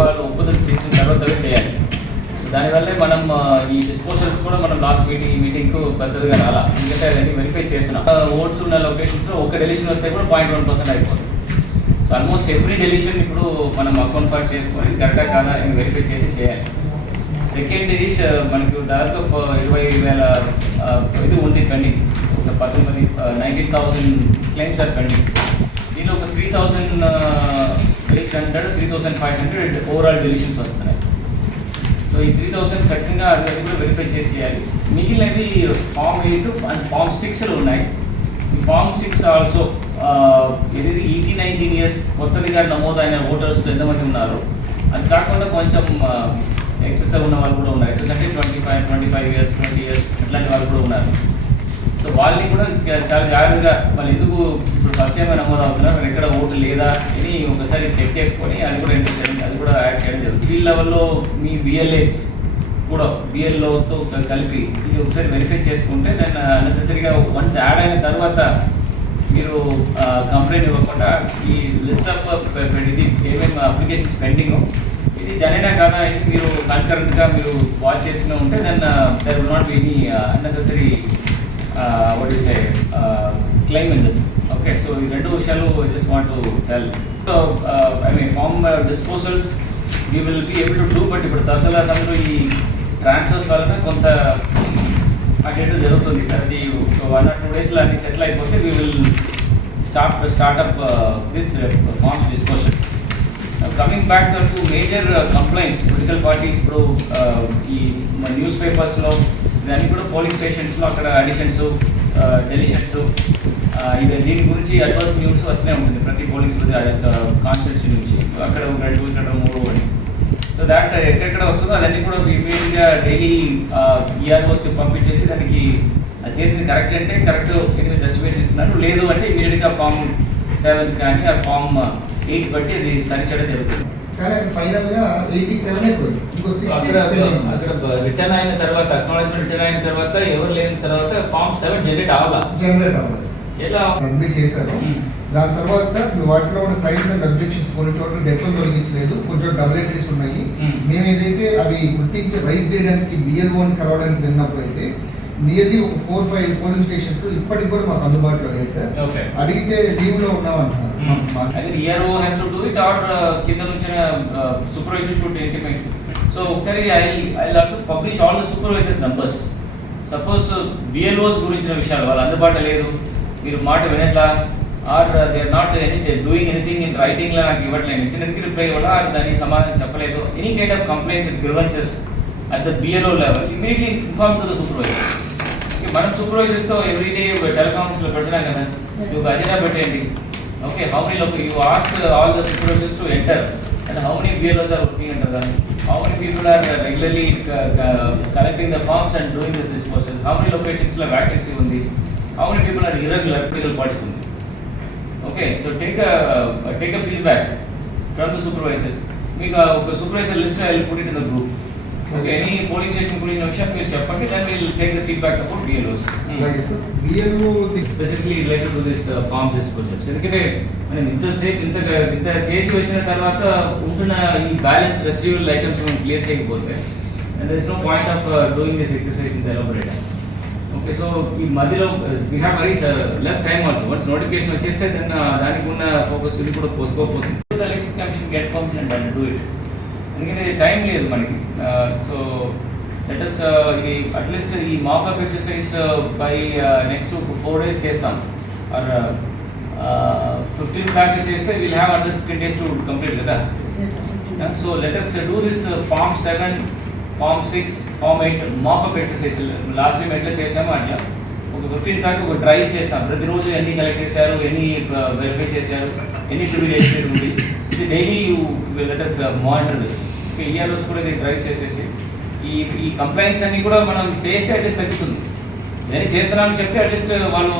వాళ్ళు ఒప్పుదల తీసుకున్న తర్వాత చేయాలి. సో దానివల్లే మనం ఈ డిస్పోజల్స్ కూడా మనం లాస్ట్ మీటింగ్కు పెద్దదిగా రాలా, ఎందుకంటే అది వెరిఫై చేస్తున్నాం. ఓట్స్ ఉన్న లొకేషన్స్లో ఒక డెలిషన్ వస్తే కూడా 0.1% అయిపోతుంది. సో ఆల్మోస్ట్ ఎవ్రీ డెలిషన్ ఇప్పుడు మనం అకౌంట్ ఫర్ చేసుకొని కరెక్టా కాదా అని వెరిఫై చేసి చేయాలి. సెకండ్ ఈజ్ మనకు దాదాపు 20,000 ఇది ఉంది పెండింగ్. ఒక 19,000 క్లెయిమ్స్ ఆర్ పెండింగ్. దీనిలో ఒక 3,800 3,500 ఓవరాల్ డెలిషన్స్ వస్తున్నాయి. సో ఈ 3,000 ఖచ్చితంగా అది కూడా వెరిఫై చేసి చేయాలి. మిగిలినవి ఫామ్ 8 అండ్ ఫామ్ 6లో ఉన్నాయి. ఈ ఫామ్ 6 ఆల్సో ఏదైతే 18-19 ఇయర్స్ కొత్తదిగా నమోదైన ఓటర్స్ ఎంతమంది ఉన్నారు, అది కాకుండా కొంచెం ఎక్సెస్ ఉన్న వాళ్ళు కూడా ఉన్నారు. ఎక్సెస్ అంటే 25 ఇయర్స్ 20 ఇయర్స్ అట్లాంటి వాళ్ళు కూడా ఉన్నారు. సో వాళ్ళని కూడా చాలా జాగ్రత్తగా వాళ్ళు ఎందుకు ఇప్పుడు ఫస్ట్ టైం నమోదు అవుతున్నారు, వాళ్ళు ఎక్కడ ఓటు లేదా అని ఒకసారి చెక్ చేసుకొని అది కూడా ఎంటర్ చేయండి, అది కూడా యాడ్ చేయడం జరుగుతుంది. ఫీల్డ్ లెవెల్లో మీ బిఎల్ఏస్ కూడా బిఎల్ఓస్తో కలిపి ఇది ఒకసారి వెరిఫై చేసుకుంటే దాన్ని అన్నెసెసరీగా వన్స్ యాడ్ అయిన తర్వాత మీరు కంప్లైంట్ ఇవ్వకుండా ఈ లిస్ట్ ఆఫ్ ఇది ఏమేమి అప్లికేషన్స్ పెండింగ్ ఇది జనైనా కాదా అని మీరు కన్కరెంట్గా మీరు వాచ్ చేసుకుని ఉంటే then there will not be any unnecessary what do you say claim in this. Okay, so ఈ రెండు విషయాలు I just want to tell. So I mean form disposals we will be able to do, but ఇప్పుడు దసరా సమయంలో ఈ transfers వలన కొంత అటు జరుగుతుంది. అది 1 or 2 daysలో అన్ని సెటిల్ అయిపోతే we will start up this forms disposals. Coming back to major complaints, political parties ఇప్పుడు ఈ న్యూస్ పేపర్స్లో ఇవన్నీ కూడా పోలింగ్ స్టేషన్స్లో అక్కడ అడిషన్స్ డెలిషన్స్ ఇది దీని గురించి అడ్వర్స్ న్యూస్ వస్తూనే ఉంటుంది ప్రతి పోలింగ్ కాన్స్టిట్యూన్సీ నుంచి. అక్కడ 2 ఇక్కడ 3 అని. సో దాట్ ఎక్కడెక్కడ వస్తుందో అదన్నీ కూడా ఇమీడియట్గా డైలీ ఈఆర్ఓస్కి పంపించేసి దానికి చేసింది కరెక్ట్ అంటే కరెక్ట్ ఎనిమిది జస్టిఫికేషన్ ఇస్తున్నారు, లేదు అంటే ఇమీడియట్గా ఫామ్ 7 కానీ ఆ ఫామ్ 8 బట్టి అది సరిచేయడం జరుగుతుంది. అక్కడ రిటర్న్ అయిన తర్వాత అక్నాలెడ్జ్మెంట్ రిటర్న్ అయిన తర్వాత ఎవరు లేని తర్వాత ఫామ్ 7 జనరేట్ అవ్వాలి ఎలా సబ్మిట్ చేశారు. దాని తర్వాత సార్ వాటిలో ఉన్న క్లైమ్స్ అండ్ అబ్జెక్షన్స్ కొన్ని చోట్ల డెత్తులు తొలగించలేదు, కొంచెం డబుల్ ఎంట్రీస్ ఉన్నాయి. మేము ఏదైతే అవి గుర్తించి రైజ్ చేయడానికి బిఎల్ఓని కలవడానికి వెళ్ళినప్పుడు అయితే నియర్లీ ఒక 4-5 పోలింగ్ స్టేషన్స్ ఇప్పటికి కూడా మాకు అందుబాటులో లేదు సార్. అడిగితే లీవ్ లో ఉన్నామంటున్నారు. ERO has to do it or కింద నుంచి సూపర్వైజర్ షుడ్ ఇంటిమేట్. సో ఒకసారి I also publish all the supervisors numbers. Suppose BLOs గురించిన విషయాలు వాళ్ళు అందుబాటులో లేదు, మీరు మాట వినట్లా, or they are not doing anything in రైటింగ్లో నాకు ఇవ్వట్లేదు, ఇచ్చినది రిప్లై ఇవ్వాలా, ఆర్ దానికి సమాధానం చెప్పలేదు, any kind of complaints and grievances at the BLO level, immediately inform to the supervisor. Okay, మనం సూపర్వైజర్స్తో ఎవ్రీడే టెలికాన్ఫరెన్స్లో పెడుతున్నాం కదా, నువ్వు అజెండా పెట్టేయండి. Okay, how many you ask all the supervisors to enter and how many BLOs are working under that, how many people are regularly collecting the forms and doing this disposal, how many locations లో vacancy ఉంది, how many people are irregular political parties ఉంది. Okay, so take a feedback from the supervisors. మీకు ఒక supervisor list I will put it in the group. Okay, any police station గురించి విషయం మీరు చెప్పండి, then we will take the feedback about BLOs. Like sir, BLO specifically related to this farm disposals. ఎందుకంటే మనం ఇంత చేసి వచ్చిన తర్వాత ఉంటున్న ఈ బ్యాలెన్స్ రెసిడ్యూవల్ ఐటమ్స్ మనం క్లియర్ చేయకపోతే there is no point of doing this exercise in the elaborator. Okay, so ఈ మధ్యలో we have very less time also. Once notification వచ్చేస్తే then దానికి ఉన్న ఫోకస్ ఇది కూడా పోసుకోకపోతుంది. The election commission get permission and do it. ఎందుకంటే time లేదు మనకి. సో లెట్ us ఇది అట్లీస్ట్ ఈ mockup exercise by next 4 days చేస్తాం, ఆర్ 15 దాకా చేస్తే will have another 15 days to complete కదా. So let us do this form 7, form 6, form 8 mockup exercise. Last time ఎట్లా చేసామో అట్లా ఒక 15 దాకా ఒక డ్రైవ్ చేస్తాం, ప్రతిరోజు ఎన్ని కలెక్ట్ చేశారు, ఎన్ని వెరిఫై చేశారు, ఎన్ని ట్రిబ్యులేషన్ ఉంది, ఇది daily let us monitor this. EROs కూడా ఇది డ్రైవ్ చేసేసి ఈ కంప్లైంట్స్ అన్నీ కూడా మనం చేస్తే అట్లీస్ట్ తగ్గుతుంది. ఇవన్నీ చేస్తున్నామని చెప్తే అట్లీస్ట్ వాళ్ళు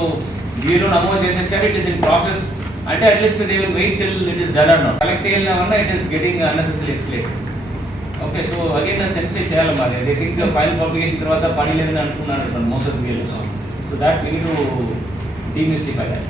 జీరో నమోదు చేసేసారు, ఇట్ ఈస్ ఇన్ ప్రాసెస్ అంటే at least they will wait till it is done or not. Collect చేయాలన్నా it is getting unnecessary escalate. Okay, so again sensitive చేయాలి మరి. ఐ థింక్ ఫైనల్ పబ్లికేషన్ తర్వాత పని లేదని అంటున్నారు most of the BLOs. So that we need to demystify that.